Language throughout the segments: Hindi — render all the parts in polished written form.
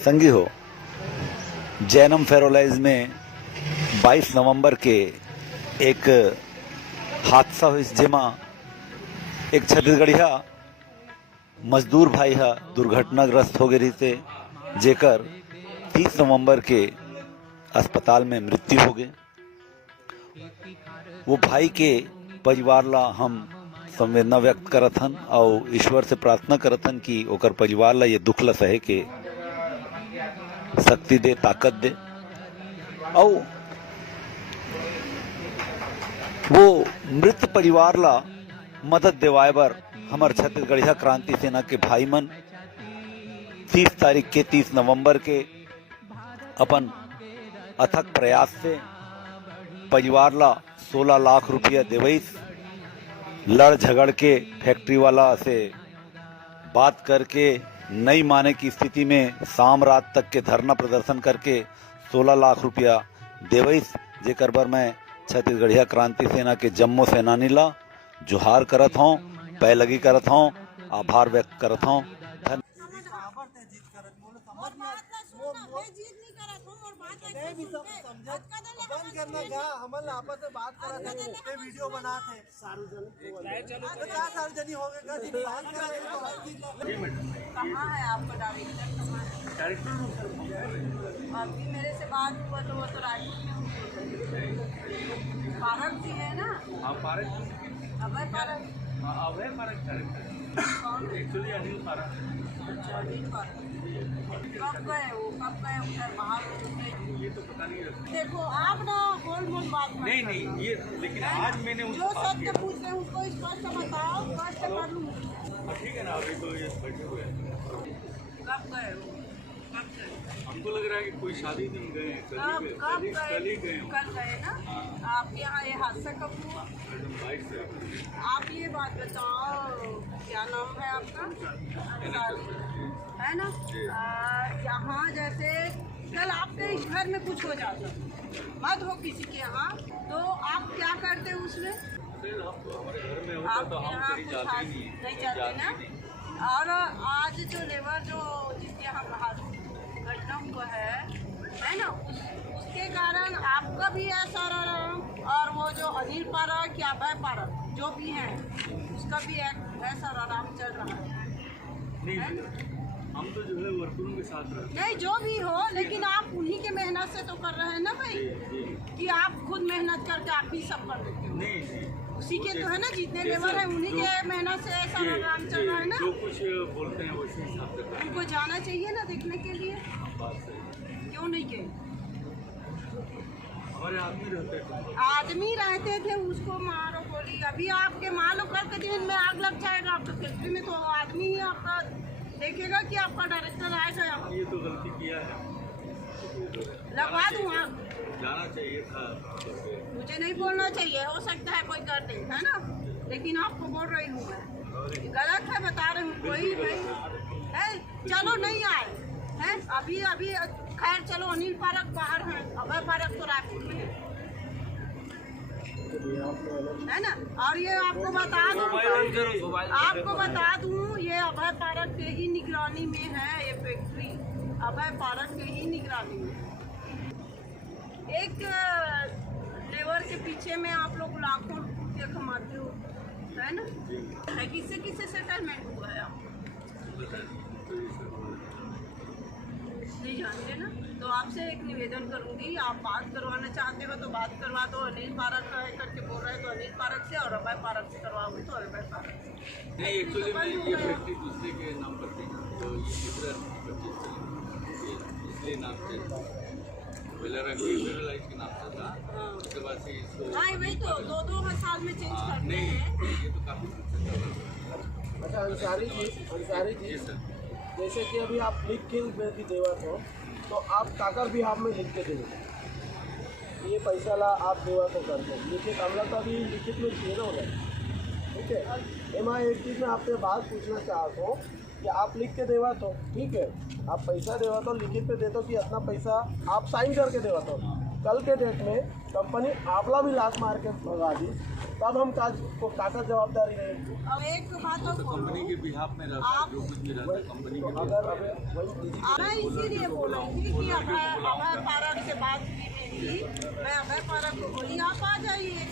संगी हो, जैनम फेरोलाइज में 22 नवंबर के एक हादसा हुई जेमा एक छत्तीसगढ़िया मजदूर भाई हा दुर्घटनाग्रस्त हो गई थे, जेकर 30 नवंबर के अस्पताल में मृत्यु हो गए। वो भाई के परिवार ला हम संवेदना व्यक्त करत हन और ईश्वर से प्रार्थना करत हन कि ओकर परिवार ला ये दुख ला सहे के शक्ति दे, ताकत दे। और वो मृत परिवार ला मदद देवाए बर हमार छत्तीसगढ़िया क्रांति सेना के भाई मन 30 तारीख के 30 नवंबर के अपन अथक प्रयास से परिवार ला 16 लाख रुपया देवईस। लड़ झगड़ के फैक्ट्री वाला से बात करके नहीं माने की स्थिति में शाम रात तक के धरना प्रदर्शन करके 16 लाख रुपया देवईस, जेकर बर मैं छत्तीसगढ़िया क्रांति सेना के जम्मो सेनानी ला जोहार करत हूँ, पैलगी करत हूँ, आभार व्यक्त करत हूँ। वीडियो बनाते कहाँ है आपका डायरेक्टर? अभी मेरे से बात हुआ तो वो तो पारक जी है ना? हाँ, पारक। अभय पारक। हाँ, अभय पारक डायरेक्टर। कौन? Actually Anil park. अच्छा, अनिल पारक। कब गए वो? कब गए उधर बाहर? ये तो पता नहीं रहता। देखो आप ना गोल मोल बात मत नहीं करना। ये लेकिन आज मैंने जो उसको बात सत्य किया। पूछ रहे हैं उसको स्पष्ट बताओ, स्पष्ट कर लूँ। ठीक है ना, अभी तो ये बैठे हुए हैं। कब गए वो? कब गए? हमको लग रहा है कि कोई शादी में गए हैं। कब कल ही गए? गए हैं। कल गए ना? आपके यहाँ ये हादसा कब हुआ? मैडम 22 से। आप ये बात बताओ, क्या नाम है आपका? है ना? यहाँ जैसे कल आपके इस घर में कुछ हो जाता, मत हो किसी के यहाँ, तो आप क्या करते उसमें? हमारे घर में होता आप तो हम यहाँ कहीं कुछ जाते ही नहीं जाते ना? और आज जो लेबर जो जिसके यहाँ घटना हुआ है ना, उसके कारण आपका भी ऐसा रहा और वो जो अनिल पारक या अभय पारक जो भी हैं उसका भी ऐसा रहा चल रहा है। नहीं, हम तो जो है वर्करों के साथ रहते नहीं जो भी हो, लेकिन आप उन्हीं के मेहनत से तो कर रहे हैं ना भाई, कि आप खुद मेहनत करके आप ही सब कर देते हो। नहीं उसी के तो है ना, जितने लेबर है उन्हीं के मेहनत से ऐसा काम चल रहा है ना। जो कुछ बोलते हैं वैसे हिसाब से करते उनको जाना चाहिए ना देखने के लिए, हैं। बात सही है। क्यों नहीं गए? हमारे आदमी रहते थे। आदमी रहते थे, उसको मारो गोली। अभी आपके मालो कल के दिन में आग लग जाएगा आपके फैक्ट्री में, तो आदमी ही आपका देखेगा कि आपका डायरेक्टर आएगा यहाँ। ये तो गलती किया है, लगवा दूँ आग? जाना चाहिए था। मुझे नहीं बोलना चाहिए, हो सकता है कोई कर दे, है ना? लेकिन आपको बोल रही हूँ मैं, गलत है बता रही हूँ। कोई नहीं है, चलो नहीं आए हैं अभी खैर चलो, अनिल पारक बाहर हैं, अभय पारक तो रायपुर में है ना? और ये आपको बता दूँ ये अभय पारक के ही निगरानी में है, ये फैक्ट्री अभय पारक के ही निगरानी में। एक लेबर के पीछे में आप लोग लाखों रुपये कमाते हो, है ना? किससे सेटलमेंट हुआ है आप नहीं जानते ना? तो आपसे एक निवेदन करूंगी, आप बात करवाना चाहते हो तो बात करवा दो। अनिल पारक करके बोल रहे हैं तो अनिल पारक से, और अभय पारक से करवाओगे तो अभय पारक से। नहीं, एक्चुअली मैं ये फैक्ट्री दूसरे के नाम पर थी, तो दूसरा इसलिए नाम से पहले फेरोलाइज के नाम से था, उसके बाद से इसको हाँ वही तो 2-2 साल में चेंज करते नहीं, हैं। ये तो काफ़ी। अच्छा अंसारी जी, जैसे कि अभी आप लिख के की देवत हो, तो आप काकर भी आप में लिख के देंगे ये पैसा ला आप देवत हो करते हैं, लिखित हमला तो अभी लिखित में क्लियर हो गया। ठीक है, मैं एक चीज़ में आपसे बात पूछना चाहता हूँ कि आप लिख के देवत हो, ठीक है, आप पैसा देवत हो, लिखित पे देते हो कि इतना पैसा आप साइन करके देवत हो, कल के डेट में कंपनी आपला भी लात मार के भगा दी, तब हम काका जवाबदारी रहेगी। अब एक बात और बोलो, कंपनी के बिहाफ में रहता है, जो कुछ भी रहता है कंपनी के अगर वही मैं इसीलिए बोल रही थी कि अभय पारक से बात की मेरी, मैं अभय पारक को बोली आप आ जाइए,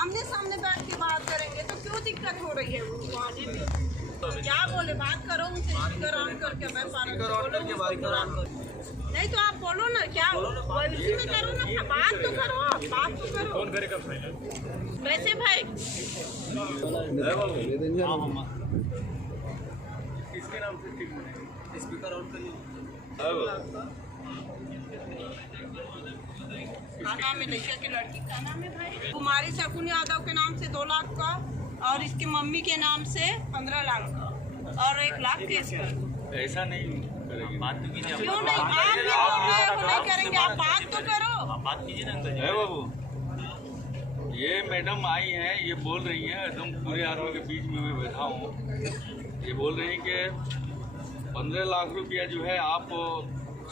आमने सामने बैठ के बात करेंगे तो क्यों दिक्कत हो रही है वो आने में? क्या बोले, बात करो उनसे, स्पीकर ऑन करके अभय पारक को बोलो, स्पीकर ऑन करो। नहीं तो आप बोलो ना, क्या उसी में करो ना, बात तो करो, बात तो करो। कौन करेगा फाइनल? वैसे भाई किसके नाम से ठीक है? स्पीकर ऑन करिए। क्या नाम है लड़किया की, लड़की का नाम है भाई कुमारी शकुन यादव के नाम से 2 लाख का, और इसकी मम्मी के नाम से 15 लाख का, और 1 लाख केस कर। ऐसा नहीं करेगी, बात तो कीजिए। क्यों नहीं, आप भी बोल रहे हो नहीं करेंगे, आप बात तो करो। बात कीजिए ना अंकल जी। है बाबू, ये मैडम आई हैं, ये बोल रही हैं, एकदम पूरे आदमी के बीच में मैं बैठा हूँ, ये बोल रही हैं कि 15 लाख रुपया जो है आप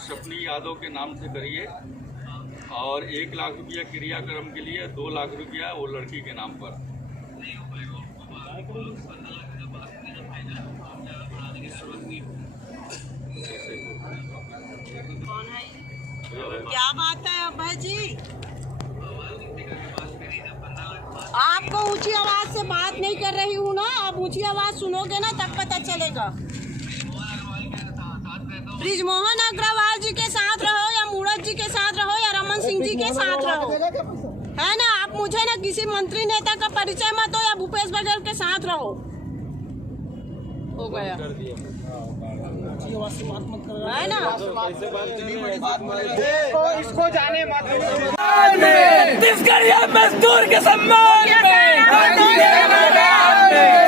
शपनी यादव के नाम से करिए, और 1 लाख रुपया क्रियाक्रम के लिए, 2 लाख रुपया वो लड़की के नाम पर। कौन है ये? क्या बात है अभय जी? आपको ऊंची आवाज से बात नहीं कर रही हूँ ना, आप ऊंची आवाज सुनोगे ना तब पता चलेगा। ब्रिजमोहन अग्रवाल जी के साथ रहो, या मूरत जी के साथ रहो, या रमन सिंह जी के साथ रहो, है ना? आप मुझे ना किसी मंत्री नेता का परिचय मत हो, या भूपेश बघेल के साथ रहो। हो गया है ना? इसको जाने मत। छत्तीसगढ़ मजदूर के सम्मान में,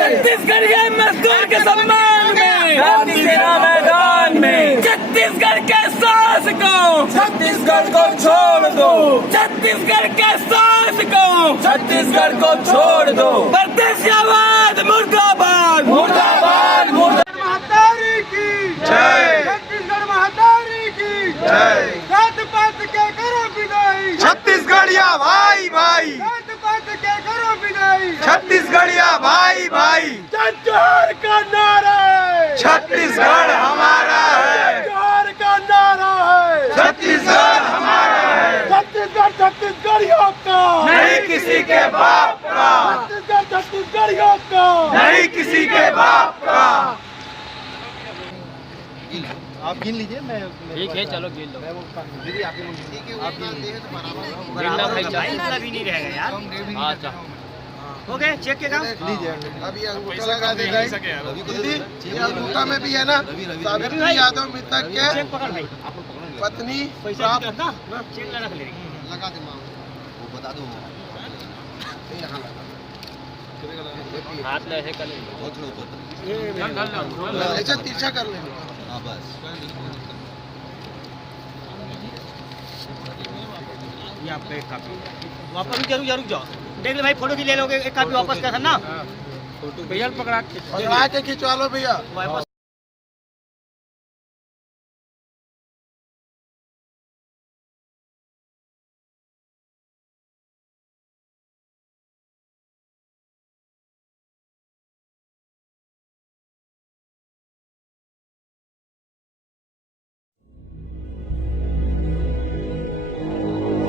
छत्तीसगढ़ मजदूर के सम्मान में, मैदान में छत्तीसगढ़ के शासकों, छत्तीसगढ़ को छोड़ दो, छत्तीसगढ़ के शासकों, छत्तीसगढ़ को छोड़ दो। प्रदेशवाद मुर्दाबाद, मुर्दाबाद, मुर्दाबाद। महातारी की जय, छत्तीसगढ़ महातारी की जय। जात पात के करो विदाई, छत्तीसगढ़िया भाई भाई, जात पात के करो विदाई, छत्तीसगढ़िया भाई भाई। जोहार का नारा है, छत्तीसगढ़ हमारा है, जोहार का नारा है, छत्तीसगढ़ हमारा है। छत्तीसगढ़ छत्तीसगढ़ियों का, नहीं किसी के बाप का, छत्तीसगढ़ छत्तीसगढ़ियों का, नहीं किसी के बाप का। आप गिन लीजिए, मैं ठीक है, चलो गिन लो। दीदी आप गिनना भाई चाहिए भी नहीं रहेगा यार। अच्छा हो गए, चेक के काम लीजिए। अभी अंगूठा लगा देगा दीदी, ये अंगूठा में भी है ना सावित्री यादव मृतक के चेक पकड़ भाई, पत्नी पैसा करना चेक लगा ले, लगा दे माँ, वो बता दो यहाँ हाथ ले ऐसे कर ले, ऐसा तिरछा कर लेंगे। हाँ बस ये आपका एक कापी वापस जरूर जाओ, देख ले भाई, फोटो की ले लोगे, एक कापी वापस कर ना, भैया पकड़ा के खिंचवा लो भैया। वापस।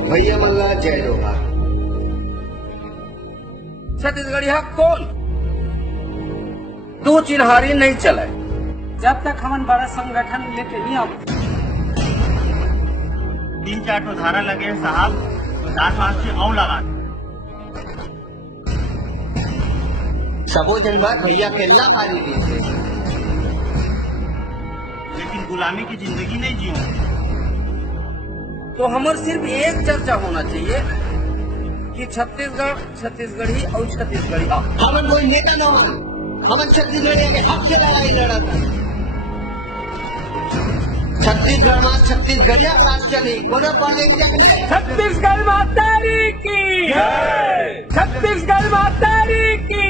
भैया मल्ला जय जोहार। छत्तीसगढ़िया कौन दो चिन्हारी नहीं चले जब तक हम बड़ा संगठन लेके नहीं आओ। 3-4 तो धारा लगे साहब, तो 10 मास से और लगा सबो जनबाद भैया के ला भारी दी थे, लेकिन गुलामी की जिंदगी नहीं जियो। तो हमार सिर्फ एक चर्चा होना चाहिए कि छत्तीसगढ़ छत्तीसगढ़ी और छत्तीसगढ़ी। हमन कोई नेता न हो, हमन छत्तीसगढ़ी के हक से लड़ाई लड़ा था। छत्तीसगढ़ में छत्तीसगढ़िया राज चली, कोनो पढ़े छत्तीसगढ़ मातारी की, छत्तीसगढ़ मातारी की।